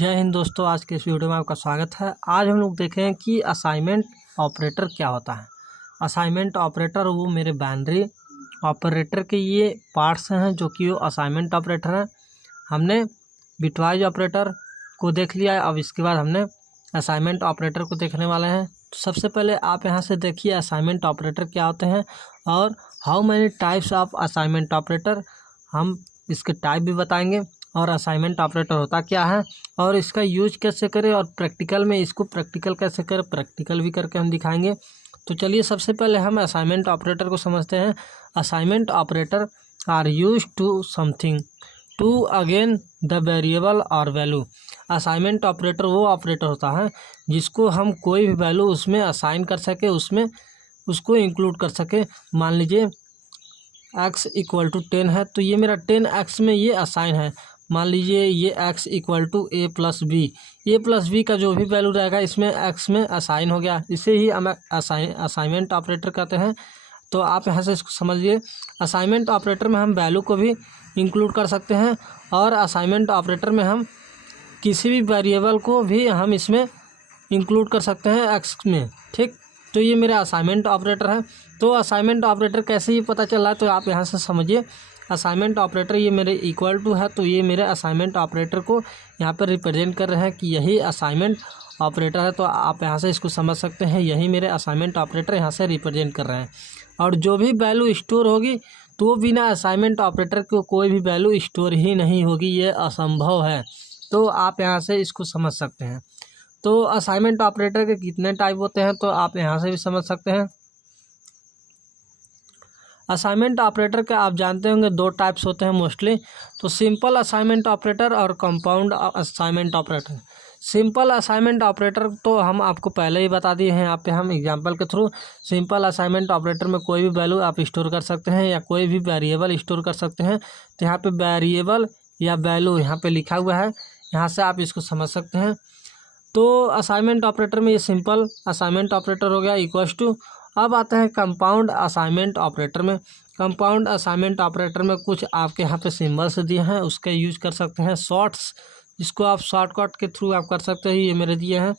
जय हिंद दोस्तों, आज के इस वीडियो में आपका स्वागत है। आज हम लोग देखें कि असाइनमेंट ऑपरेटर क्या होता है। असाइनमेंट ऑपरेटर वो मेरे बाइनरी ऑपरेटर के ये पार्ट्स हैं जो कि वो असाइनमेंट ऑपरेटर है। हमने बिटवाइज ऑपरेटर को देख लिया है, अब इसके बाद हमने असाइनमेंट ऑपरेटर को देखने वाले हैं। तो सबसे पहले आप यहाँ से देखिए असाइनमेंट ऑपरेटर क्या होते हैं और how many types of assignment operator, हम इसके टाइप भी बताएंगे और असाइनमेंट ऑपरेटर होता क्या है और इसका यूज कैसे करें और प्रैक्टिकल में इसको प्रैक्टिकल कैसे करें, प्रैक्टिकल भी करके हम दिखाएंगे। तो चलिए सबसे पहले हम असाइनमेंट ऑपरेटर को समझते हैं। Assignment operator are use to something to again the variable और वैल्यू। असाइनमेंट ऑपरेटर वो ऑपरेटर होता है जिसको हम कोई भी वैल्यू उसमें असाइन कर सके, उसमें उसको इंक्लूड कर सके। मान लीजिए x इक्वल टू 10 है, तो ये मेरा 10x में ये असाइन है। मान लीजिए ये x equal to a plus B का जो भी वैल्यू रहेगा इसमें x में असाइन हो गया। इसे ही हम असाइनमेंट ऑपरेटर कहते हैं। तो आप यहाँ से इसको समझिए, असाइनमेंट ऑपरेटर में हम वैल्यू को भी इंक्लूड कर सकते हैं और असाइनमेंट ऑपरेटर में हम किसी भी वेरिएबल को भी हम इसमें इंक्लूड कर सकते हैं x में। ठीक, तो ये मेरा असाइनमेंट ऑपरेटर है। तो असाइनमेंट ऑपरेटर कैसे ये पता चल रहा है, तो आप यहाँ से समझिए असाइनमेंट ऑपरेटर ये मेरे इक्वल टू है, तो ये मेरे असाइनमेंट ऑपरेटर को यहाँ पर रिप्रेजेंट कर रहे हैं कि यही असाइनमेंट ऑपरेटर है। तो आप यहाँ से इसको समझ सकते हैं, यही मेरे असाइनमेंट ऑपरेटर यहाँ से रिप्रेजेंट कर रहे हैं। और जो भी वैल्यू स्टोर होगी तो बिना असाइनमेंट ऑपरेटर को कोई भी वैल्यू स्टोर ही नहीं होगी, ये असंभव है। तो आप यहाँ से इसको समझ सकते हैं। तो असाइनमेंट ऑपरेटर के कितने टाइप होते हैं तो आप यहाँ से भी समझ सकते हैं। असाइनमेंट ऑपरेटर के आप जानते होंगे दो टाइप्स होते हैं मोस्टली, तो सिंपल असाइनमेंट ऑपरेटर और compound assignment operator. Simple assignment operator तो हम आपको पहले ही बता दिए हैं, यहाँ पे हम एग्जांपल के थ्रू। सिंपल असाइनमेंट ऑपरेटर में कोई भी वैल्यू आप स्टोर कर सकते हैं या कोई भी वेरिएबल स्टोर कर सकते हैं। तो यहाँ पे वेरिएबल या वैल्यू यहाँ पे लिखा हुआ है, यहाँ से आप इसको समझ सकते हैं। तो असाइनमेंट ऑपरेटर में ये सिंपल असाइनमेंट ऑपरेटर हो गया इक्वल्स टू। अब आते हैं कंपाउंड असाइनमेंट ऑपरेटर में। कंपाउंड असाइनमेंट ऑपरेटर में कुछ आपके यहाँ पे सिंबल्स दिए हैं, उसका यूज कर सकते हैं। शॉर्ट्स, जिसको आप शॉर्टकट के थ्रू आप कर सकते हैं, ये मेरे दिए हैं।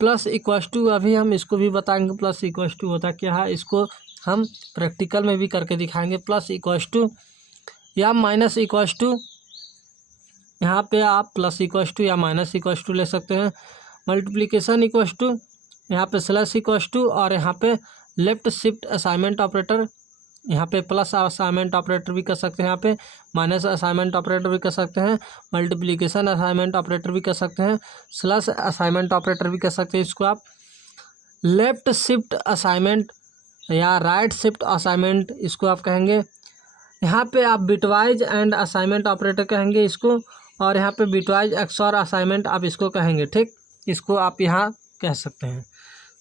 प्लस इक्वल्स टू, अभी हम इसको भी बताएंगे प्लस इक्वल्स टू होता क्या है, इसको हम प्रैक्टिकल में भी करके दिखाएंगे। प्लस इक्वल्स टू या माइनस इक्वल्स टू, यहाँ पे आप प्लस इक्वल्स टू या माइनस इक्वल्स टू ले सकते हैं। मल्टीप्लिकेशन इक्वल्स टू, यहाँ पे स्लैश इक्वल्स टू, और यहाँ पे लेफ्ट शिफ्ट असाइनमेंट ऑपरेटर, यहाँ पे प्लस असाइनमेंट ऑपरेटर भी कर सकते हैं, यहाँ पे माइनस असाइनमेंट ऑपरेटर भी कर सकते हैं, मल्टीप्लिकेशन असाइनमेंट ऑपरेटर भी कर सकते हैं, स्लैश असाइनमेंट ऑपरेटर भी कर सकते हैं। इसको आप लेफ्ट शिफ्ट असाइनमेंट या राइट शिफ्ट असाइनमेंट इसको आप कहेंगे। यहाँ पे आप बिटवाइज एंड असाइनमेंट ऑपरेटर कहेंगे इसको, और यहाँ पे बिटवाइज एक्सॉर असाइनमेंट आप इसको कहेंगे। ठीक, इसको आप यहाँ कह सकते हैं।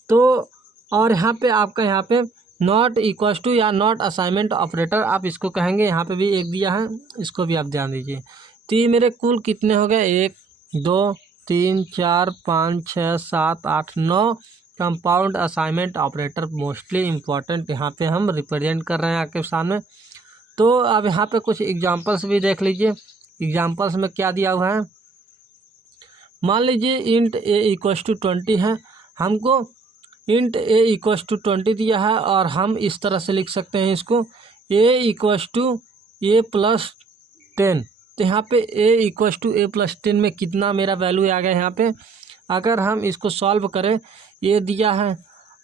तो और यहाँ पे आपका यहाँ पे नॉट इक्वल्स टू या नॉट असाइनमेंट ऑपरेटर आप इसको कहेंगे। यहाँ पे भी एक दिया है, इसको भी आप ध्यान दीजिए। तो ये मेरे कुल कितने हो गए, 1 2 3 4 5 6 7 8 9 compound assignment operator mostly important यहाँ पे हम रिप्रेजेंट कर रहे हैं आपके सामने। तो अब यहाँ पे कुछ एग्जाम्पल्स भी देख लीजिए। एग्जाम्पल्स में क्या दिया हुआ है, मान लीजिए इंट ए इक्वल्स टू 20 है, हमको इंट ए इक्वल्स टू 20 दिया है और हम इस तरह से लिख सकते हैं इसको ए इक्वल्स टू ए प्लस 10। तो यहाँ पे ए इक्वल्स टू ए प्लस 10 में कितना मेरा वैल्यू आ गया यहाँ पे। अगर हम इसको सॉल्व करें, ए दिया है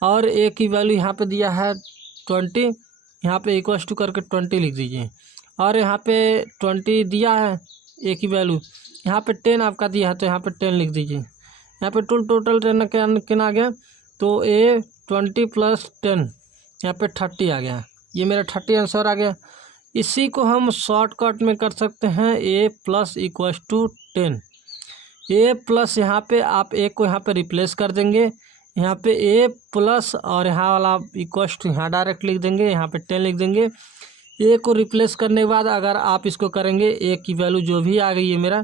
और ए की वैल्यू यहाँ पे दिया है 20, यहाँ पे इक्वल्स टू करके 20 लिख दीजिए, और यहाँ पे 20 दिया है ए की वैल्यू, यहाँ पे 10 आपका दिया है तो यहाँ पे 10 लिख दीजिए। यहाँ पे टोटल 10 कितना आ गया, तो ए 20 प्लस 10 यहाँ पे 30 आ गया। ये मेरा 30 आंसर आ गया। इसी को हम शॉर्टकट में कर सकते हैं, A plus equals to 10। A plus यहाँ पे आप ए को यहाँ पे रिप्लेस कर देंगे, यहाँ पे ए प्लस और यहाँ वाला इक्वल्स टू यहाँ डायरेक्ट लिख देंगे, यहाँ पे 10 लिख देंगे। ए को रिप्लेस करने के बाद अगर आप इसको करेंगे, ए की वैल्यू जो भी आ गई है मेरा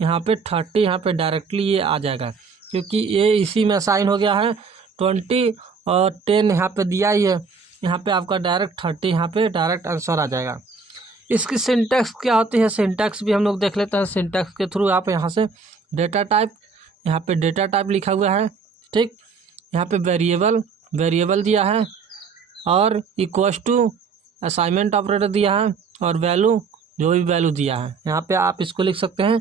यहाँ पे 30, यहाँ पे डायरेक्टली ये आ जाएगा क्योंकि ए इसी में असाइन हो गया है। 20 और 10 यहाँ पे दिया ही है, यहाँ पे आपका डायरेक्ट 30 यहाँ पे डायरेक्ट आंसर आ जाएगा। इसकी सिंटैक्स क्या होती है, सिंटैक्स भी हम लोग देख लेते हैं। सिंटैक्स के थ्रू आप यहाँ से डेटा टाइप, यहाँ पे डेटा टाइप लिखा हुआ है, ठीक। यहाँ पे वेरिएबल दिया है और इक्वल्स टू असाइनमेंट ऑपरेटर दिया है और वैल्यू, जो भी वैल्यू दिया है यहाँ पे आप इसको लिख सकते हैं।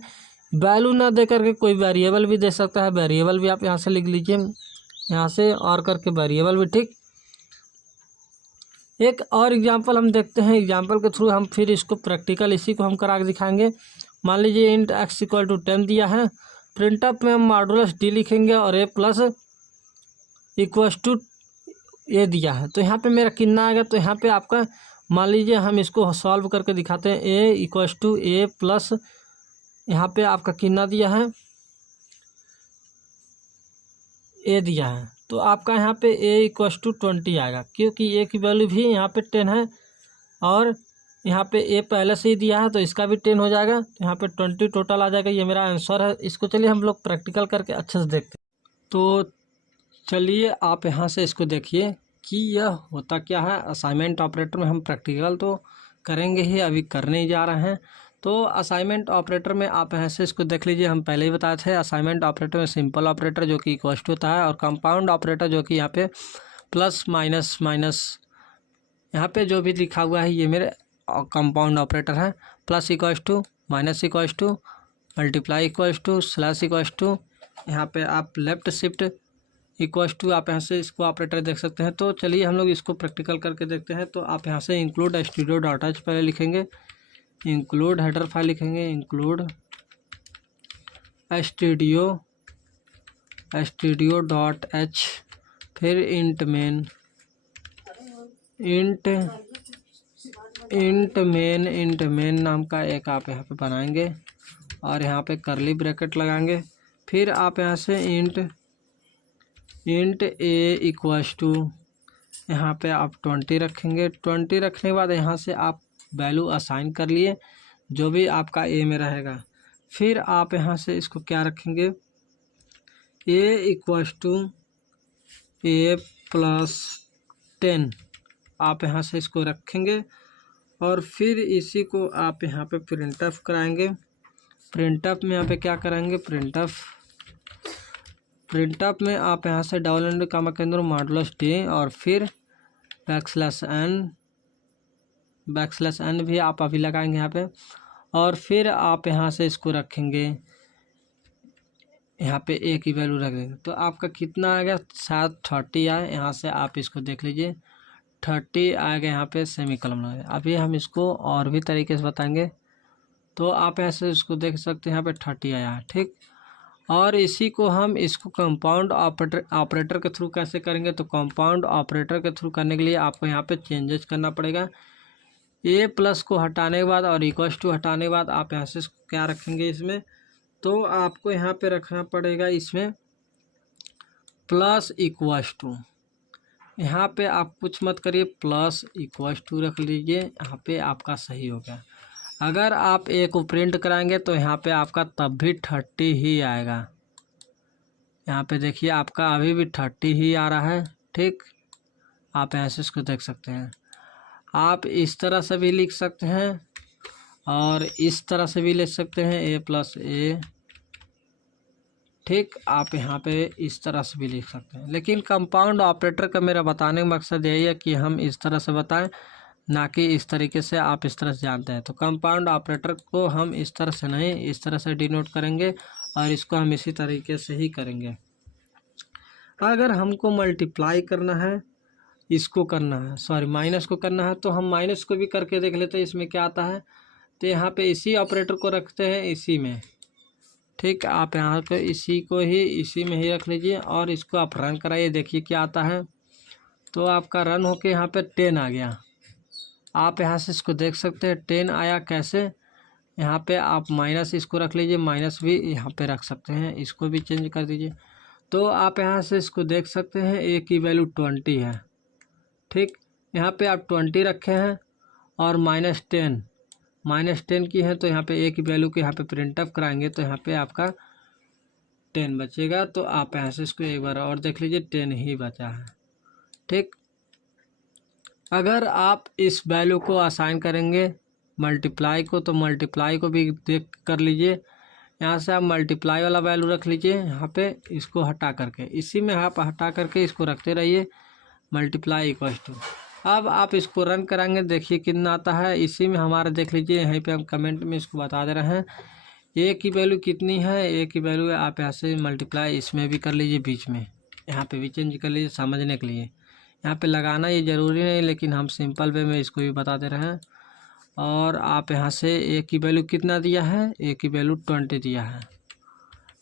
वैल्यू ना दे करके कोई वेरिएबल भी दे सकता है, वेरिएबल भी आप यहाँ से लिख लीजिए, यहाँ से और करके वेरिएबल भी, ठीक। एक और एग्जांपल हम देखते हैं, एग्जांपल के थ्रू हम फिर इसको प्रैक्टिकल इसी को हम करा के दिखाएंगे। मान लीजिए इंट x इक्वल टू 10 दिया है, प्रिंटअप में हम मॉडुलस डी लिखेंगे और a प्लस इक्वल्स टू ए दिया है, तो यहाँ पे मेरा कितना आ गया, तो यहाँ पे आपका मान लीजिए हम इसको सॉल्व करके दिखाते हैं। a equals to A plus, यहाँ पे आपका कितना दिया है, ए दिया है, तो आपका यहाँ पे a इक्वल्स टू 20 आएगा, क्योंकि a की वैल्यू भी यहाँ पे 10 है और यहाँ पे a पहले से ही दिया है तो इसका भी 10 हो जाएगा, तो यहाँ पे 20 टोटल आ जाएगा। ये मेरा आंसर है। इसको चलिए हम लोग प्रैक्टिकल करके अच्छे से देखते हैं। तो चलिए आप यहाँ से इसको देखिए कि यह होता क्या है। असाइनमेंट ऑपरेटर में हम प्रैक्टिकल तो करेंगे ही, अभी करने ही जा रहे हैं। तो असाइनमेंट ऑपरेटर में आप यहाँ से इसको देख लीजिए, हम पहले ही बताए थे असाइनमेंट ऑपरेटर में सिंपल ऑपरेटर जो कि इक्वल टू होता है और कंपाउंड ऑपरेटर जो कि यहाँ पे प्लस माइनस माइनस, यहाँ पे जो भी लिखा हुआ है ये मेरे कंपाउंड ऑपरेटर है। Plus equals to, minus equals to, multiply equals to, slash equals to, यहाँ पे आप लेफ्ट शिफ्ट इक्वल्स टू, आप यहाँ से इसको ऑपरेटर देख सकते हैं। तो चलिए हम लोग इसको प्रैक्टिकल करके देखते हैं। तो आप यहाँ से इंक्लूड स्टूडियो डॉट एच पहले लिखेंगे, इंक्लूड हेडर फाइल लिखेंगे, इंक्लूड स्टूडियो डॉट एच, फिर इंट मेन नाम का एक आप यहाँ पे बनाएंगे और यहाँ पे करली ब्रैकेट लगाएंगे। फिर आप यहाँ से इंट ए इक्वल्स टू, यहाँ पे आप 20 रखेंगे। 20 रखने के बाद यहाँ से आप वैल्यू असाइन कर लिए जो भी आपका ए में रहेगा। फिर आप यहाँ से इसको क्या रखेंगे, ए इक्वल्स टू ए प्लस 10, आप यहाँ से इसको रखेंगे और फिर इसी को आप यहाँ पे प्रिंटफ कराएंगे। प्रिंटफ में यहाँ पे क्या कराएंगे, प्रिंटअप में आप यहाँ से डबल एंड कामा के अंदर मॉडुलस डी और फिर बैकस्लैश एन भी आप अभी लगाएंगे यहाँ पे, और फिर आप यहाँ से इसको रखेंगे, यहाँ पे ए की वैल्यू रख देंगे। तो आपका कितना आएगा, शायद 30 आए। यहाँ से आप इसको देख लीजिए 30 आएगा, यहाँ पे सेमीकोलन लगाए। अभी हम इसको और भी तरीके से बताएंगे, तो आप ऐसे इसको देख सकते हैं, यहाँ पे 30 आया है, ठीक। और इसी को हम इसको कंपाउंड ऑपरेटर के थ्रू कैसे करेंगे, तो कंपाउंड ऑपरेटर के थ्रू करने के लिए आपको यहाँ पे चेंजेस करना पड़ेगा। ए प्लस को हटाने के बाद और इक्वल्स टू हटाने के बाद आप यहाँ से क्या रखेंगे इसमें, तो आपको यहाँ पे रखना पड़ेगा इसमें प्लस इक्वल्स टू। यहाँ पे आप कुछ मत करिए, प्लस इक्वल्स टू रख लीजिए, यहाँ पे आपका सही हो गया। अगर आप ए को प्रिंट कराएंगे तो यहाँ पे आपका तब भी 30 ही आएगा। यहाँ पे देखिए आपका अभी भी 30 ही आ रहा है, ठीक। आप ऐसे इसको देख सकते हैं। आप इस तरह से भी लिख सकते हैं और इस तरह से भी लिख सकते हैं, ए प्लस ए, ठीक। आप यहाँ पे इस तरह से भी लिख सकते हैं, लेकिन कंपाउंड ऑपरेटर का मेरा बताने का मकसद यही है कि हम इस तरह से बताएं, ना कि इस तरीके से आप इस तरह से जानते हैं। तो कंपाउंड ऑपरेटर को हम इस तरह से नहीं, इस तरह से डिनोट करेंगे और इसको हम इसी तरीके से ही करेंगे। अगर हमको मल्टीप्लाई करना है, इसको करना है, सॉरी माइनस को करना है, तो हम माइनस को भी करके देख लेते हैं इसमें क्या आता है। तो यहाँ पे इसी ऑपरेटर को रखते हैं इसी में, ठीक। आप यहाँ पे इसी को ही इसी में ही रख लीजिए और इसको आप रन कराइए, देखिए क्या आता है। तो आपका रन होके यहाँ पे 10 आ गया। आप यहाँ से इसको देख सकते हैं 10 आया कैसे। यहाँ पे आप माइनस इसको रख लीजिए, माइनस भी यहाँ पे रख सकते हैं, इसको भी चेंज कर दीजिए। तो आप यहाँ से इसको देख सकते हैं, ए की वैल्यू 20 है, ठीक। यहाँ पे आप 20 रखे हैं और माइनस 10 की है, तो यहाँ पे ए की वैल्यू को यहाँ पे प्रिंट अप कराएंगे तो यहाँ पे आपका 10 बचेगा। तो आप यहाँ से इसको एक बार और देख लीजिए, 10 ही बचा है, ठीक। अगर आप इस वैल्यू को असाइन करेंगे मल्टीप्लाई को, तो मल्टीप्लाई को भी देख कर लीजिए। यहाँ से आप मल्टीप्लाई वाला वैल्यू रख लीजिए यहाँ पे, इसको हटा करके इसी में आप हटा करके इसको रखते रहिए मल्टीप्लाई इक्वल टू। अब आप इसको रन कराएंगे, देखिए कितना आता है। इसी में हमारा देख लीजिए, यहीं पे हम कमेंट में इसको बता दे रहे हैं ए की वैल्यू कितनी है। ए की वैल्यू आप यहाँ से मल्टीप्लाई इसमें भी कर लीजिए, बीच में यहाँ पे भी चेंज कर लीजिए समझने के लिए। यहाँ पे लगाना ये ज़रूरी नहीं, लेकिन हम सिंपल वे में इसको भी बता दे रहे हैं। और आप यहाँ से ए की वैल्यू कितना दिया है, ए की वैल्यू 20 दिया है,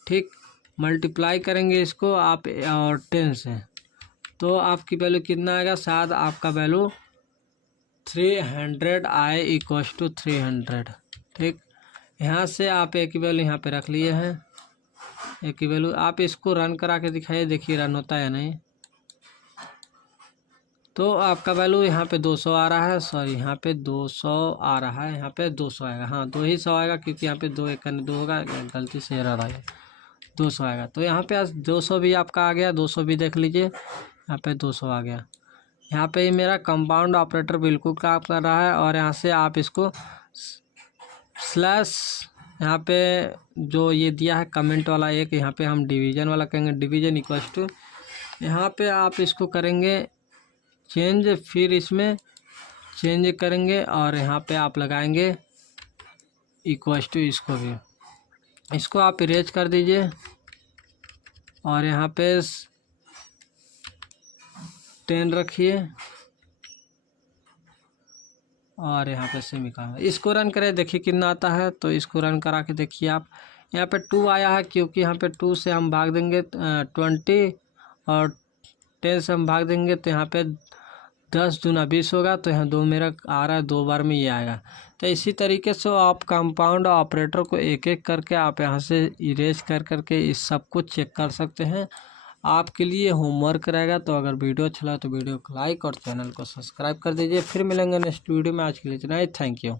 ठीक। मल्टीप्लाई करेंगे इसको आप और 10 से, तो आपकी वैल्यू कितना आएगा, शायद आपका वैल्यू 300 आए इक्वल टू 300, ठीक। यहाँ से आप ए की वैल्यू यहाँ पे रख लिए हैं, ए की वैल्यू। आप इसको रन करा के दिखाइए, देखिए रन होता है या नहीं। तो आपका वैल्यू यहाँ पे 200 आ रहा है, सॉरी यहाँ पे 200 आ रहा है, यहाँ पे 200 आएगा, हाँ 200 आएगा, क्योंकि यहाँ पे 2 1 2 होगा, गलती से एरर आ गया, 200 आएगा। तो यहाँ पे आज 200 भी आपका आ गया, 200 भी देख लीजिए, यहाँ पे 200 आ गया। यहाँ पे मेरा कंपाउंड ऑपरेटर बिल्कुल काम कर रहा है। और यहाँ से आप इसको स्लैश, यहाँ पे जो ये दिया है कमेंट वाला एक, यहाँ पे हम डिवीज़न वाला कहेंगे, डिवीज़न इक्वल टू, यहाँ पे आप इसको करेंगे चेंज, फिर इसमें चेंज करेंगे और यहाँ पे आप लगाएंगे इक्वल टू, इसको भी, इसको आप इरेज कर दीजिए और यहाँ पे 10 रखिए और यहाँ पे सेमीकोलन। इसको रन करें, देखिए कितना आता है। तो इसको रन करा के देखिए आप, यहाँ पे 2 आया है, क्योंकि यहाँ पे 2 से हम भाग देंगे 20 और 10 से हम भाग देंगे, तो यहाँ पे 10 दूना 20 होगा। तो यहाँ 2 मेरा आ रहा है, 2 बार में ये आएगा। तो इसी तरीके से आप कंपाउंड ऑपरेटर को एक एक करके आप यहाँ से इरेज कर करके इस सब कुछ चेक कर सकते हैं। आपके लिए होमवर्क रहेगा। तो अगर वीडियो अच्छा लगा तो वीडियो को लाइक और चैनल को सब्सक्राइब कर दीजिए। फिर मिलेंगे नेक्स्ट वीडियो में, आज के लिए इतना ही, थैंक यू।